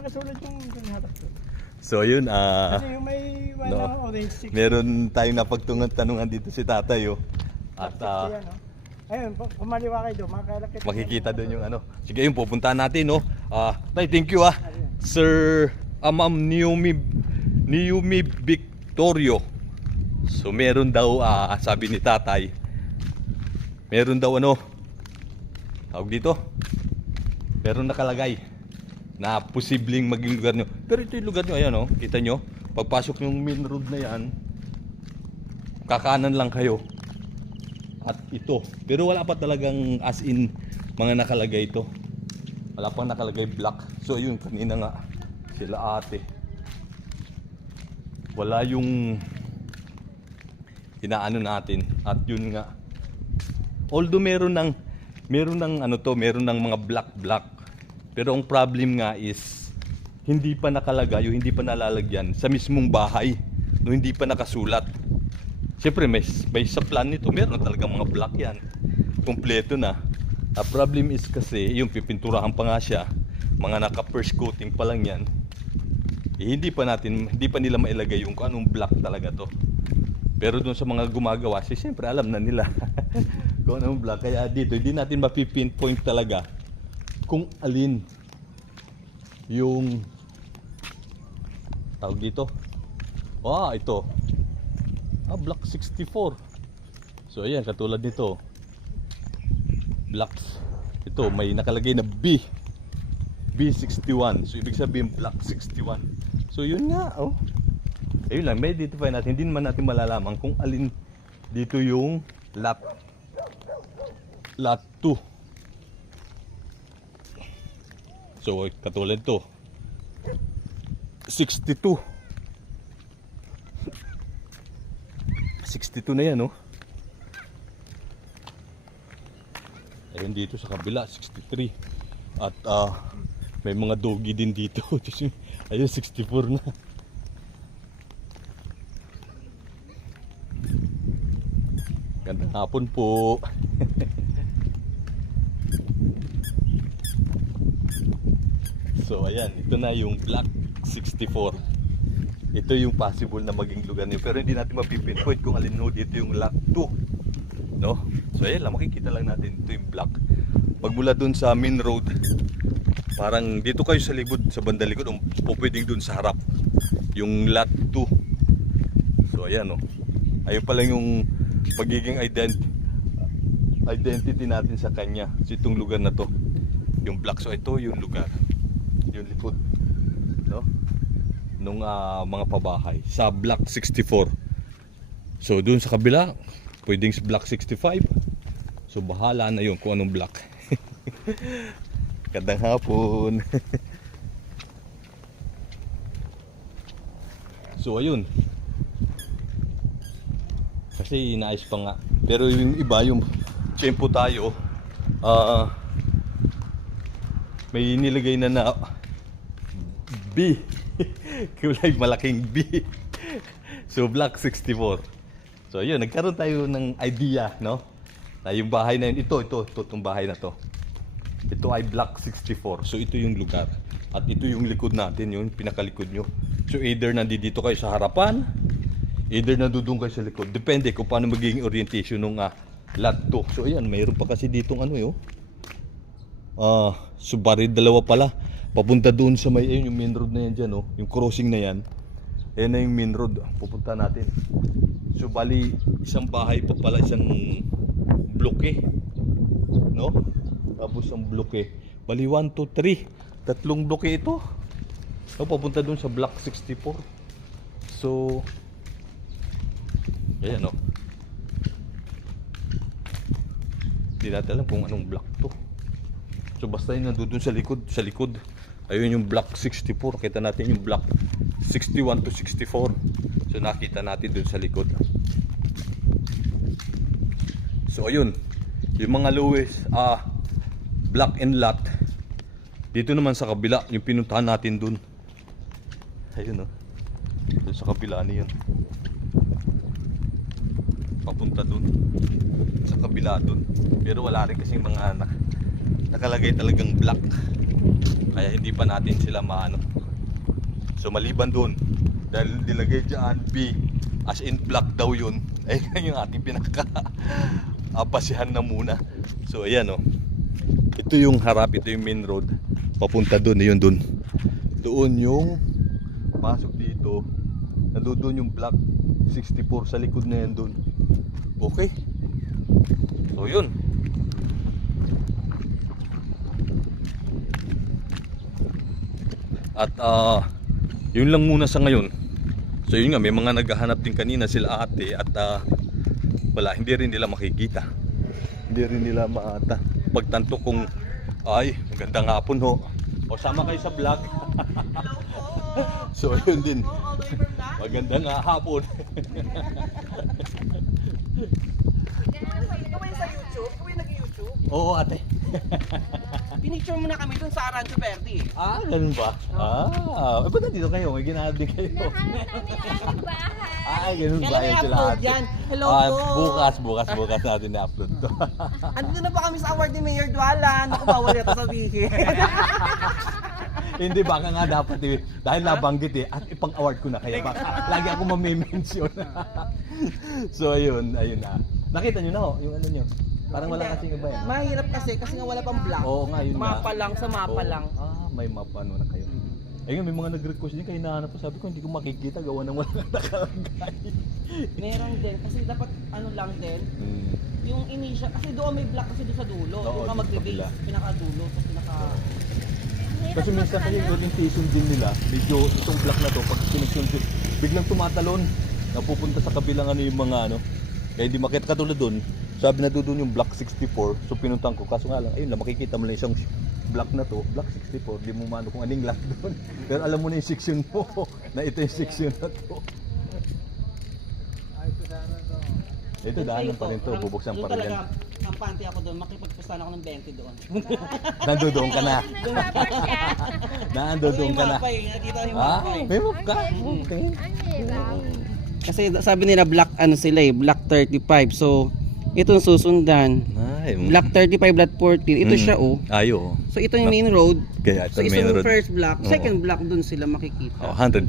nakasulat yung ko. So yun, ah... Ano yung may no. ano, orange stick. meron tayong napagtungan tanungan dito si tatay oh. At ah, oh. Ayun, kumaliwa kayo doon, makakakit. makikita doon yung ano. Sige, yun pupuntahan natin no. Ah, tay, thank you ah. Sir ah, Ma'am Niumi Niumi Victorio. So meron daw ah, sabi ni tatay. Meron daw ano. Tawag dito. Meron nakalagay na posibleng maging lugar nyo. Pero ito yung lugar nyo, ayan oh. Kita nyo? Pagpasok yung main road na yan, kakanan lang kayo. At ito. Pero wala pa talagang as in mga nakalagay ito. Wala pang nakalagay black. So yun, kanina nga sila ate. Wala yung inaano natin. At yun nga. Although meron ng meron ng ano to, meron ng mga black black. Pero ang problem nga is hindi pa nakalagay o hindi pa nalalagyan sa mismong bahay no hindi pa nakasulat. Siyempre, may, may sa plan nito, meron talagang mga black yan. Kompleto na. A problem is kasi, yung pipinturahan pa nga siya, mga naka first coating pa lang yan, eh, hindi pa natin, hindi pa nila mailagay yung kung anong black talaga to. Pero doon sa mga gumagawa, si siyempre alam na nila kung anong black. Kaya dito, hindi natin mapipinpoint talaga kung alin yung tawag dito. Ah, ito. Ah, Black 64. So ayan, katulad nito. Blacks. Ito, may nakalagay na B. B61. So ibig sabihin Black 61. So yun nga, oh. Ayun lang, may pa natin. Hindi naman natin malalaman kung alin dito yung lot. Lot 2. So katulad to. 62. 62 na yan, oh. Ayun dito sa kabila, 63. At ah, may mga doggy din dito. Ayun, 64 na. Gandang hapon po. Ayan, ito na yung Black 64. Ito yung possible na maging lugar niyo. Pero hindi natin mapipinpoint kung alin ho dito yung lot 2. No? So ayan lang, makikita lang natin. Ito yung black. Pagmula dun sa main road, parang dito kayo sa likod, sa banda likod, o o pwedeng dun sa harap. Yung lot 2. So ayan no. Ayun pa lang yung pagiging ident identity natin sa kanya. So itong lugar na to. Yung black. So ito yung lugar. Yung likod. No? nung ah, mga pabahay sa Block 64. So doon sa kabila, pwedeng sa Block 65. So bahala na yun kung anong block. Kadang hapon. so ayun. Kasi inaayos pa nga. Pero yung iba, yung tiyempo tayo, ah may nilagay na na B. Kulay malaking B. so Block 64. So yun, nagkaroon tayo ng idea, no? Na yung bahay na yun, ito, ito, ito, itong bahay na to. Ito ay Block 64. So ito yung lugar. At ito yung likod natin, yung pinakalikod nyo. So either nandito kayo sa harapan, either nandudong kayo sa likod. Depende kung paano magiging orientation ng uh, lot 2. So ayan, mayroon pa kasi ditong ano yun. Ah, Subaru dalawa pala. Papunta doon sa may ayun yung main road na yan diyan, oh. Yung crossing na yan. Ayan na yung main road. Pupunta natin. So bali isang bahay pa pala isang bloke. No? Tapos ang bloke. Bali 1 2 3. Tatlong bloke ito. So papunta doon sa block 64. So Ayan oh. Hindi natin alam kung anong block to. So basta yun nandun sa likod, sa likod. Ayun yung block 64. Kita natin yung block 61 to 64. So nakita natin dun sa likod. So ayun. Yung mga Lewis, ah, block and lot. Dito naman sa kabila, yung pinuntahan natin dun. Ayun oh. Dun sa kabila na yun. Papunta dun. Sa kabila dun. Pero wala rin kasing mga anak nakalagay talagang black Kaya hindi pa natin sila maano. So maliban doon, dahil nilagay dyan B, as in black daw yun, ay yung ating pinaka apasihan na muna. So ayan oh. Ito yung harap, ito yung main road. Papunta doon, yun doon. Doon yung pasok dito. Nandun doon yung block 64 sa likod na yan doon. Okay. So yun. At ah, yun lang muna sa ngayon. So yun nga, may mga naghahanap din kanina sila ate at ah, wala, hindi rin nila makikita. Hindi rin nila maata. Pagtanto kung ay, magandang hapon ho. O sama kayo sa vlog. so yun din. Magandang hapon. Kawin sa YouTube? Kawin nag-YouTube? Oo ate. Pinicture mo na kami dun sa Arancho Verde. Ah, ganun ba? Ah, eh, ba't nandito kayo? May ginahal din kayo. Ay, ganun ba? Kailan Yan sila i-upload ate. yan? Hello Ah, po. Bukas, bukas, bukas natin i-upload to. Andito na pa kami sa award ni Mayor Dualan. Naku, bawal ito sabihin. Hindi, baka nga dapat eh. Dahil nabanggit eh. At ipang award ko na kaya baka lagi ako mamimension. so, ayun, ayun na. Nakita nyo na ho, yung ano nyo. Parang wala kasing iba eh. Mahirap kasi, kasi nga wala pang block. Oo nga, yun nga. Mapa lang sa mapa Oo. lang. Ah, may mapa ano na kayo. Ayun, may mga nag-request din kayo nahanap ko. Sabi ko, hindi ko makikita. Gawa ng wala nakalagay. Meron din. Kasi dapat ano lang din. Hmm. Yung initial, kasi doon may block kasi doon sa dulo. Oo, doon ka doon sa mag-base. kabila. Pinaka-dulo. Sa pinaka... Kasi minsan kasi yung orientation din nila, medyo itong block na to, pag din, biglang tumatalon. Napupunta sa kabilang ano yung mga ano. Kaya hindi makita katulad doon. Sabi na doon yung block 64. So pinuntan ko. Kaso nga lang, ayun lang, makikita mo lang isang block na to, block 64. Di mo maano kung anong lot doon. Pero alam mo na yung section mo, na ito yung section na to. Ito daanan pa rin to, bubuksan pa rin yan. Kampante ako doon. Makipagpustahan ako ng 20 doon. Nandoon ka na. Nandoon ka na. Mapa eh. Nakita ko yung Ha? mapa eh. May map ka? Tingin. Kasi sabi nila black ano sila eh, black 35. So itong susundan, Ay, mm. black 35, black 14. Ito Mm. siya oh. Ayo. So ito yung main road. Kaya ito So main road. first block, Oo. second block dun sila makikita. Oh, 100%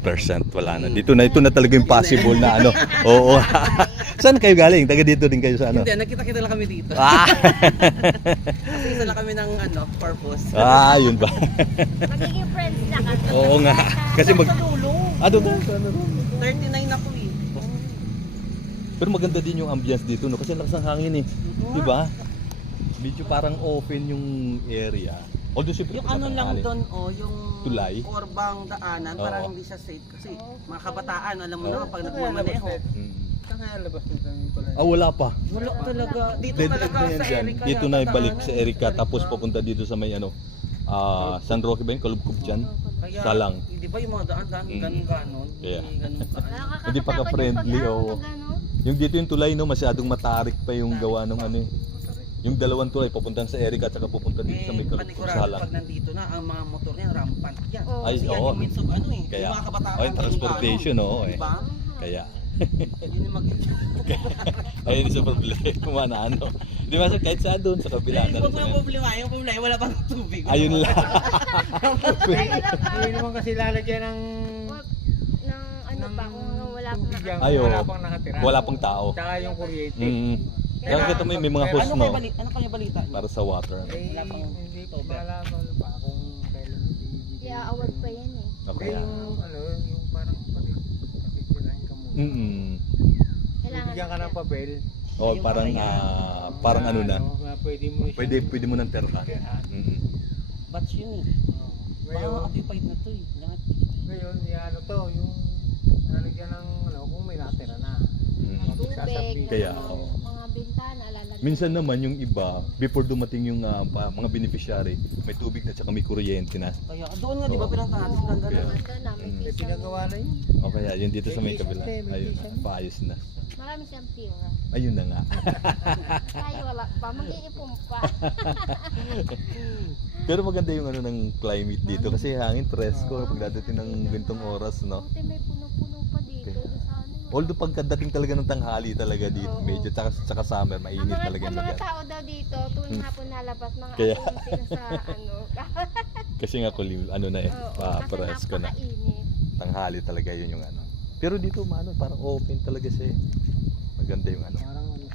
wala na. Dito na ito na talaga yung possible na ano. Oo. Saan kayo galing? Taga dito din kayo sa ano? Hindi, nakita-kita lang kami dito. Ah. Kasi isa lang kami ng ano, purpose. ah, yun ba? Magiging friends na kami. Oo nga. Kasi mag. Ah, doon ka sa ano doon. 39 ako eh. Pero maganda din yung ambience dito no kasi lakas ng hangin eh. 'Di ba? Medyo parang open yung area. Although siyempre Yung ano lang doon oh, yung Tulay? Korbang daanan, Oo. parang hindi siya safe kasi mga kabataan, alam mo Oo. naman pag nagmamaneho. Mm. Saan kaya labas nito yung tulay? Ah, wala pa. Wala talaga. Dito Dead talaga end na yan sa dyan. Erica. Dito na ibalik daanan. sa Erika tapos papunta dito sa may ano ah San Roque ba yun? Kalubkob dyan? Kaya, Salang. Hindi ba yung mga daan, daan, Mm. ganun kanon? Kaya. Hindi ganun kanon. Hindi pa ka-friendly, oo. Yung dito yung tulay no, masyadong matarik pa yung gawa ng ano eh. Yung dalawang tulay papunta sa Erika at saka pupunta dito sa may Eh, Kalubkob panigurado Salang. pag nandito na, ang mga motor niya, rampant yan. Oo. Ay, yan oo. yung means of ano eh. Kaya, yung mga kabataan. oh, yung transportation, oo eh. Diba? Kaya Yun yung mag- ayun sa problema na ano. Di ba kahit sa doon sa kabila na Huwag mo yung problema, yung problema, wala pang tubig. Ayun lang. Hindi naman kasi lalagyan. Ng ano pa, kung wala pang tubig yan, Ay, oo. wala pang nakatira. Wala pang tao. Tsaka yung kuryente. Mm. Kaya kita may, may mga host Ano no balita? Ano kayo balita? niyo? para sa water. Eh, Wala pang hindi pa tubig. malaman pa kung kailan ibibigay. I-award pa yan eh. Okay. Eh, yung ano, yung parang pati- patitirahin ka muna. Mm. Kailangan Bigyan ka ng papel. Oh, parang ah, parang ano na. na pwede mo siya- Pwede pwede mo nang terha. Mm. Batch yun eh. Oo. Baka Ngayon, occupied na to eh. Lahat. ngayon, yung ano to, yung lalagyan ng ano, kung may natira na. Mm. tubig, Kaya, ng oo. mga bintana, lalagyan. Minsan naman yung iba, before dumating yung ah, pa- mga beneficiary, may tubig na tsaka may kuryente na. Kaya doon nga di ba pinantahan? Ang ganda Kaya- naman. Ito na, may Mm. Eh, piso. pinagawa na yun. O kaya yun dito sa may kabila. Ayun, paayos na. Marami siyang tira. Ayun na nga. Tayo wala pa, mag-iipon pa. Pero maganda yung ano ng climate dito kasi hangin presko pagdating ng gintong oras, no? Buti may pa dito. Kaya- Doon sa ano. Although pagkadating talaga ng tanghali talaga dito, Oo. medyo tsaka, tsaka summer, Ang mainit mga, talaga ang yung mga lugar. tao daw dito, tuwing hapon nalabas, mga Kaya- Kaya... sila sa ano. Kasi nga kulim, ano na eh, Oo, pa, kasi ko na. napakainit. Tanghali talaga yun yung ano. Pero dito mano, parang open talaga siya eh. Maganda yung ano. Parang ano.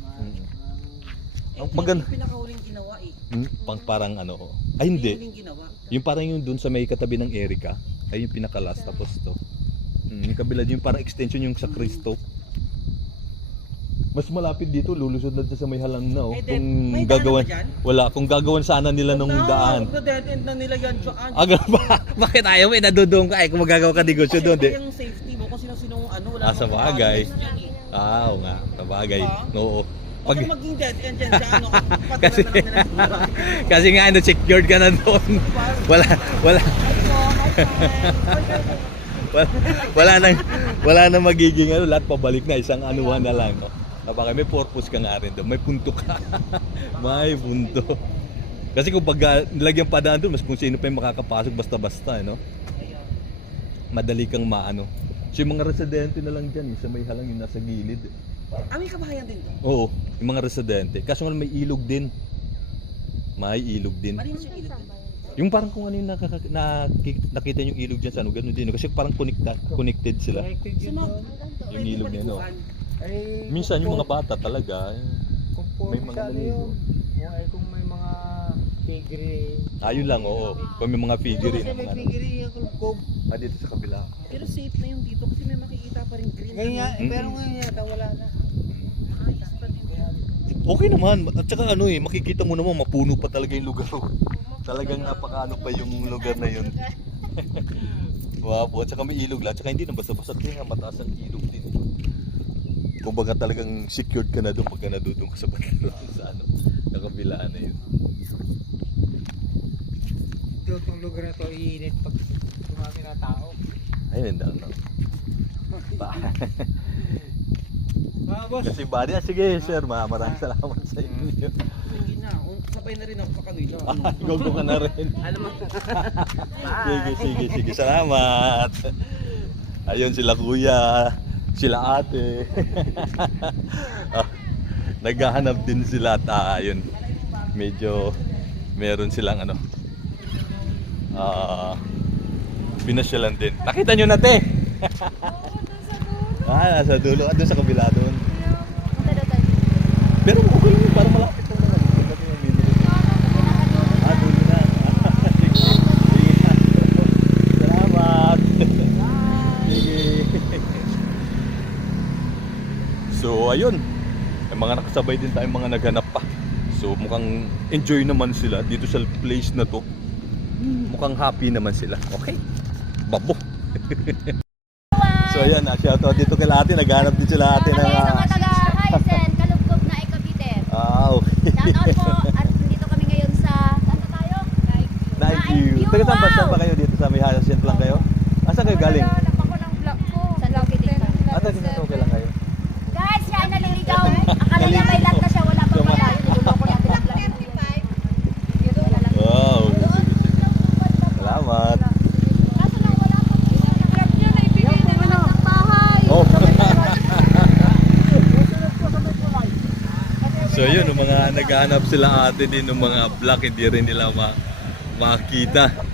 ma- Mm. parang- Ang maganda. yung pinakahuling ginawa eh. Hmm, pang parang ano. oh. Ay hindi. Yung huling ginawa. Yung parang yung dun sa may katabi ng Erica. Ay yung pinakalas tapos to. Hmm, yung kabila yung parang extension yung sa Cristo. Mas malapit dito, lulusod na dyan sa may halang na oh. Eh, then, Kung may daanan gagawan, ba dyan? wala, kung gagawan sana nila nung daan. dead end na nila yan. Tsaka, Ah, ganun ba? Bakit ayaw mo? Eh, nadudong ka eh kung magagawa ka negosyo doon. Di. yung safety mo kung sino-sino ano. Wala Ah, sa namang bagay. dyan eh. Ah, oo nga. Sabagay. Oo. Pag Pag, maging dead end dyan sa ano, Kasi- na lang nila sa kasi nga, ano, secured ka na doon. Wala, wala, wala, wala nang, wala nang magiging ano, lahat pabalik na, isang anuhan na lang. No? Kapag may purpose ka nga rin doon, may punto ka. may punto. Kasi kung pag ah, nilagyan pa daan doon, mas kung sino pa yung makakapasok basta-basta, eh, no? Madali kang maano. So yung mga residente na lang dyan, sa may halang yung nasa gilid. Ah, may kabahayan din to. Oo, yung mga residente. Kaso nga may ilog din. May ilog din. Malinis yung ilog. Yung parang kung ano yung nakaka, nakik- nakita yung ilog dyan sa ano, ganun din. Kasi parang connected, connected sila. Connected yun. Yung ilog niya, no? Ay, Minsan yung mga bata talaga, eh, Kung po, may mga ano naligo. yun. Kung, ay, kung may mga piggery. ayun lang, oo. Kung may mga figurine. Kasi may mga ano. piggery yung kung Ah, dito sa kabila. Pero safe na yung dito kasi may makikita pa rin green. Ganyan, Mm. pero ngayon yata wala na. Ayos pa din. Okay naman. At saka ano eh, makikita mo naman, mapuno pa talaga yung lugar. Talagang napakaano pa yung lugar na yun. Wapo. At saka may ilog lang. At saka hindi na basta-basta. Kaya nga mataas ang ilog din. Kumbaga talagang secured ka na doon pagka nadudong ka sa bandero sa ano, nakabilaan na yun. Ito itong lugar na to, iinit pag dumami na tao. Ayun, hindi ano. Ba- Mga boss, Kasi body, ah, sige sir, ma maraming salamat sa inyo. Sige na, un- sabay na rin ako sa kanila. Ah, Gogo ka na rin. Alam mo, Sige, sige, sige. Salamat. Ayun sila kuya, sila ate. ah, naghahanap din sila at ah, ayun. Medyo meron silang ano. Ah, pinasyalan din. Nakita nyo na te. Ah, nasa dulo. Ah, doon sa kabila doon. Pero okay lang yun, parang malapit lang naman. Ah, dulo na. Sige. Salamat. Sige. So, ayun. May mga nakasabay din tayong mga naghanap pa. So, mukhang enjoy naman sila dito sa place na to. Mukhang happy naman sila. Okay? Babo. so, ayan. ah, Shoutout dito kay ate. Naghanap din sila ate ng... Kami sa ah, mga taga Hisense, Kalugtog na Ikabite. Ah, okay. Shoutout po. At dito kami ngayon sa... Na tayo? Thank you. Taga saan ba saan ba kayo dito sa may Hyacinth lang kayo? Ah, saan kayo galing? ako ng vlog ko. Sa Logitech. Ah, taga dito okay lang kayo. Guys, siya ay naliligaw. Akala niya may lot na siya. Wala pa pala. Niluloko natin ang vlog. Wow. Salamat. Kaso lang wala pa. Vlog niya na ibigay na naman ng bahay. Oh. so yun, yung mga naghahanap sila ate din ng mga black, hindi rin nila ma makita.